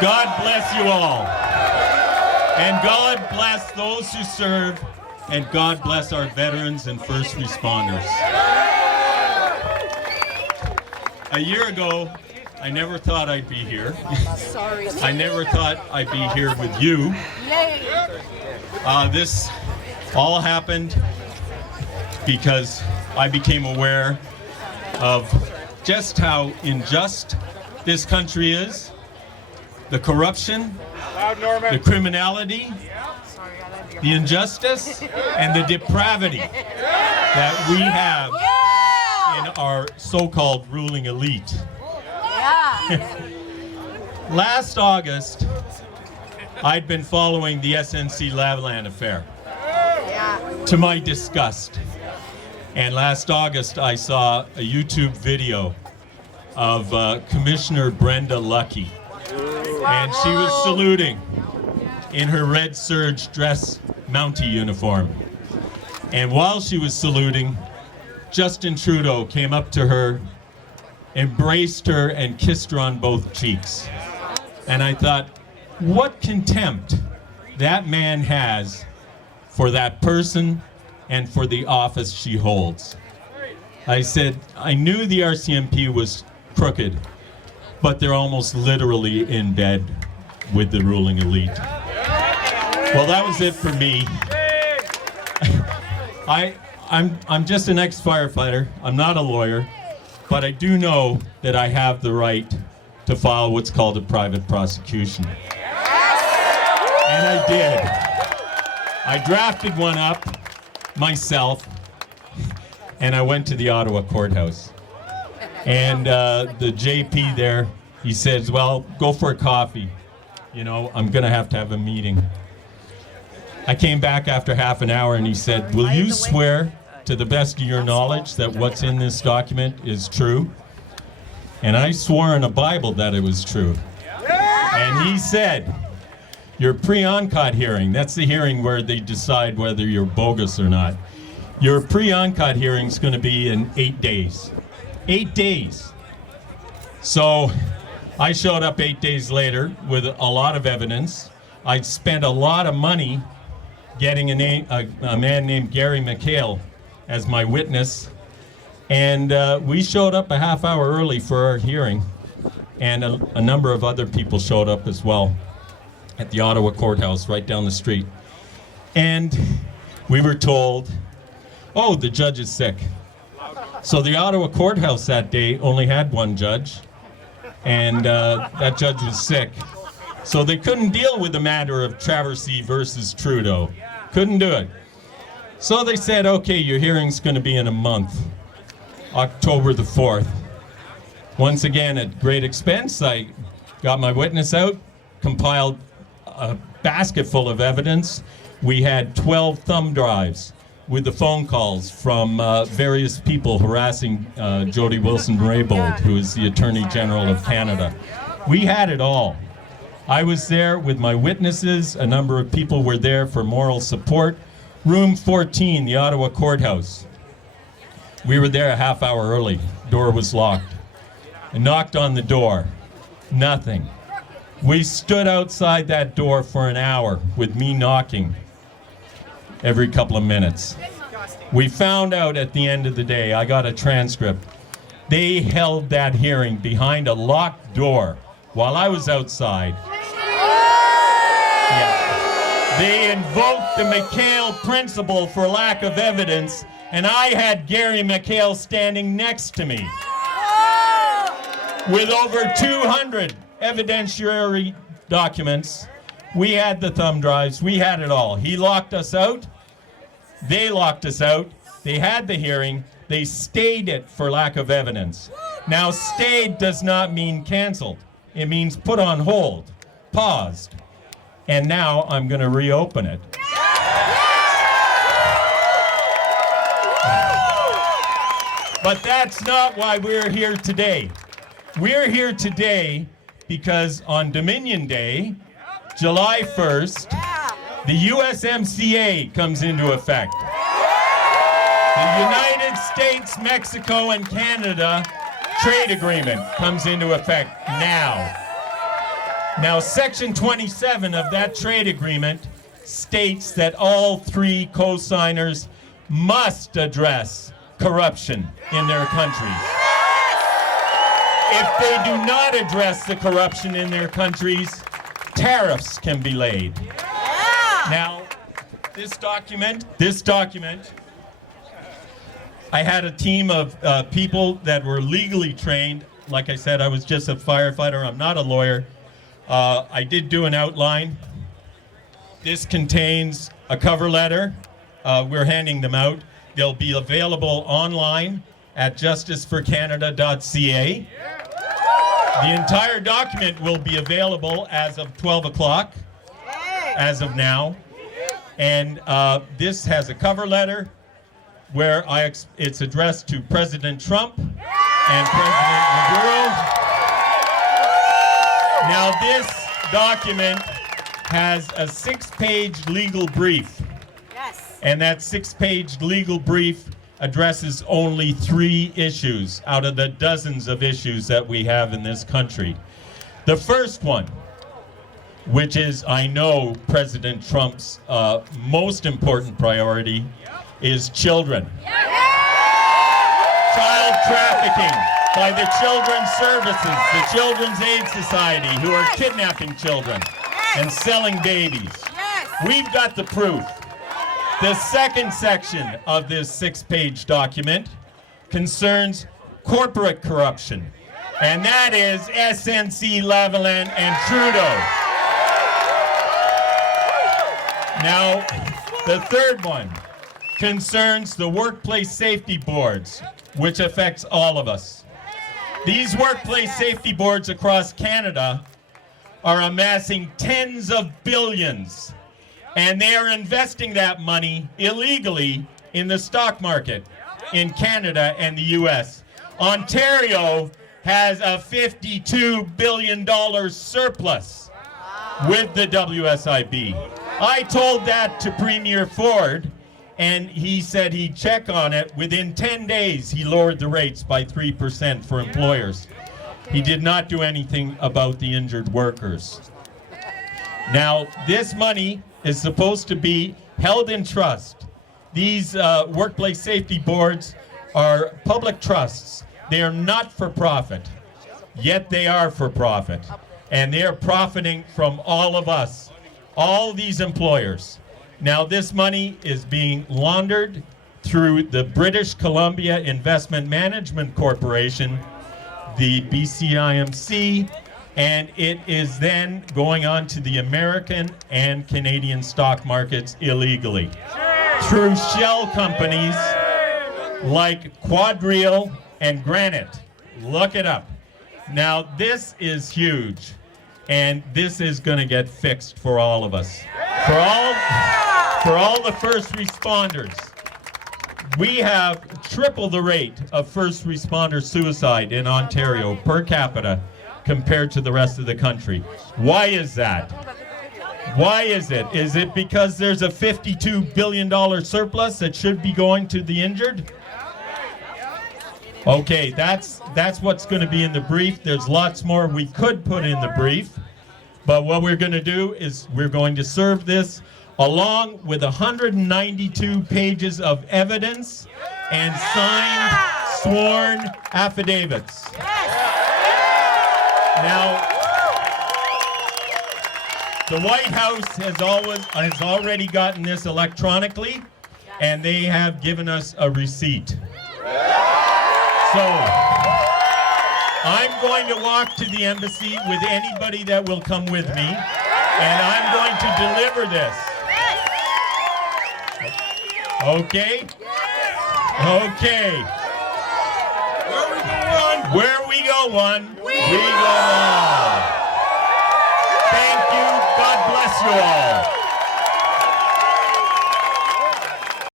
God bless you all. And God bless those who serve, and God bless our veterans and first responders. A year ago, I never thought I'd be here. I never thought I'd be here with you. This all happened because I became aware of just how unjust this country is, the corruption, the criminality, the injustice, and the depravity that we have in our so-called ruling elite. Last August, I'd been following the SNC Lavalin affair, to my disgust. And last August, I saw a YouTube video of Commissioner Brenda Lucki. And she was saluting in her red serge dress Mountie uniform. And while she was saluting, Justin Trudeau came up to her, embraced her, and kissed her on both cheeks. And I thought, what contempt that man has for that person and for the office she holds. I said, I knew the RCMP was crooked, but they're almost literally in bed with the ruling elite. Well, that was it for me. I'm just an ex-firefighter. I'm not a lawyer, but I do know that I have the right to file what's called a private prosecution. And I did. I drafted one up myself, and I went to the Ottawa courthouse. And the JP there, he says, well, go for a coffee. You know, I'm going to have a meeting. I came back after half an hour and he said, will you swear to the best of your knowledge that what's in this document is true? And I swore in a Bible that it was true. And he said, your pre-oncut hearing, that's the hearing where they decide whether you're bogus or not. Your pre-oncut hearing is going to be in 8 days. 8 days. So I showed up 8 days later with a lot of evidence. I spent a lot of money getting a man named Gary McHale as my witness. And we showed up a half hour early for our hearing. And a number of other people showed up as well at the Ottawa courthouse right down the street. And we were told, oh, the judge is sick. So the Ottawa courthouse that day only had one judge, and that judge was sick. So they couldn't deal with the matter of Traversy versus Trudeau. Couldn't do it. So they said, okay, your hearing's going to be in a month, October the 4th. Once again, at great expense, I got my witness out, compiled a basket full of evidence. We had 12 thumb drives with the phone calls from various people harassing Jody Wilson-Raybould, who is the Attorney General of Canada. We had it all. I was there with my witnesses. A number of people were there for moral support. Room 14, the Ottawa courthouse. We were there a half hour early. Door was locked. I knocked on the door. Nothing. We stood outside that door for an hour with me knocking every couple of minutes. We found out at the end of the day, I got a transcript, they held that hearing behind a locked door while I was outside. Yeah. They invoked the McHale principle for lack of evidence, and I had Gary McHale standing next to me with over 200 evidentiary documents. We had the thumb drives, we had it all. He locked us out, they locked us out, they had the hearing, they stayed it for lack of evidence. Now, stayed does not mean canceled. It means put on hold, paused. And now I'm going to reopen it. But that's not why we're here today. We're here today because on Dominion Day, July 1st, the USMCA comes into effect. The United States, Mexico, and Canada trade agreement comes into effect now. Now, Section 27 of that trade agreement states that all three co-signers must address corruption in their countries. If they do not address the corruption in their countries, tariffs can be laid. Now, this document, I had a team of people that were legally trained. Like I said, I was just a firefighter. I'm not a lawyer. I did do an outline. This contains a cover letter. We're handing them out. They'll be available online at justiceforcanada.ca. The entire document will be available as of 12 o'clock, as of now. And this has a cover letter where it's addressed to President Trump and President Maduro. Now, this document has a 6-page legal brief. Yes. And that 6-page legal brief addresses only 3 issues out of the dozens of issues that we have in this country. The first one, which is, I know, President Trump's most important priority, is children. Child trafficking by the Children's Services, the Children's Aid Society, who are kidnapping children and selling babies. We've got the proof. The second section of this 6-page document concerns corporate corruption, and that is SNC Lavalin and Trudeau. Now, the third one concerns the workplace safety boards, which affects all of us. These workplace safety boards across Canada are amassing tens of billions, and they are investing that money illegally in the stock market in Canada and the US. Ontario has a $52 billion surplus with the WSIB. I told that to Premier Ford, and he said he'd check on it. Within 10 days, he lowered the rates by 3% for employers. He did not do anything about the injured workers. Now, this money is supposed to be held in trust. These workplace safety boards are public trusts. They are not for profit, yet they are for profit. And they are profiting from all of us, all these employers. Now, this money is being laundered through the British Columbia Investment Management Corporation, the BCIMC, and it is then going on to the American and Canadian stock markets illegally through shell companies like Quadrille and Granite. Look it up. Now, this is huge, and this is going to get fixed for all of us. For all the first responders, we have triple the rate of first responder suicide in Ontario per capita compared to the rest of the country. Why is that? Why is it? Is it because there's a $52 billion surplus that should be going to the injured? Okay, that's what's going to be in the brief. There's lots more we could put in the brief, but what we're going to do is we're going to serve this along with 192 pages of evidence and signed, sworn affidavits. Now, the White House has already gotten this electronically, and they have given us a receipt. So, I'm going to walk to the embassy with anybody that will come with me, and I'm going to deliver this. Okay? Okay. Where we go one, we go all. Thank you. God bless you all.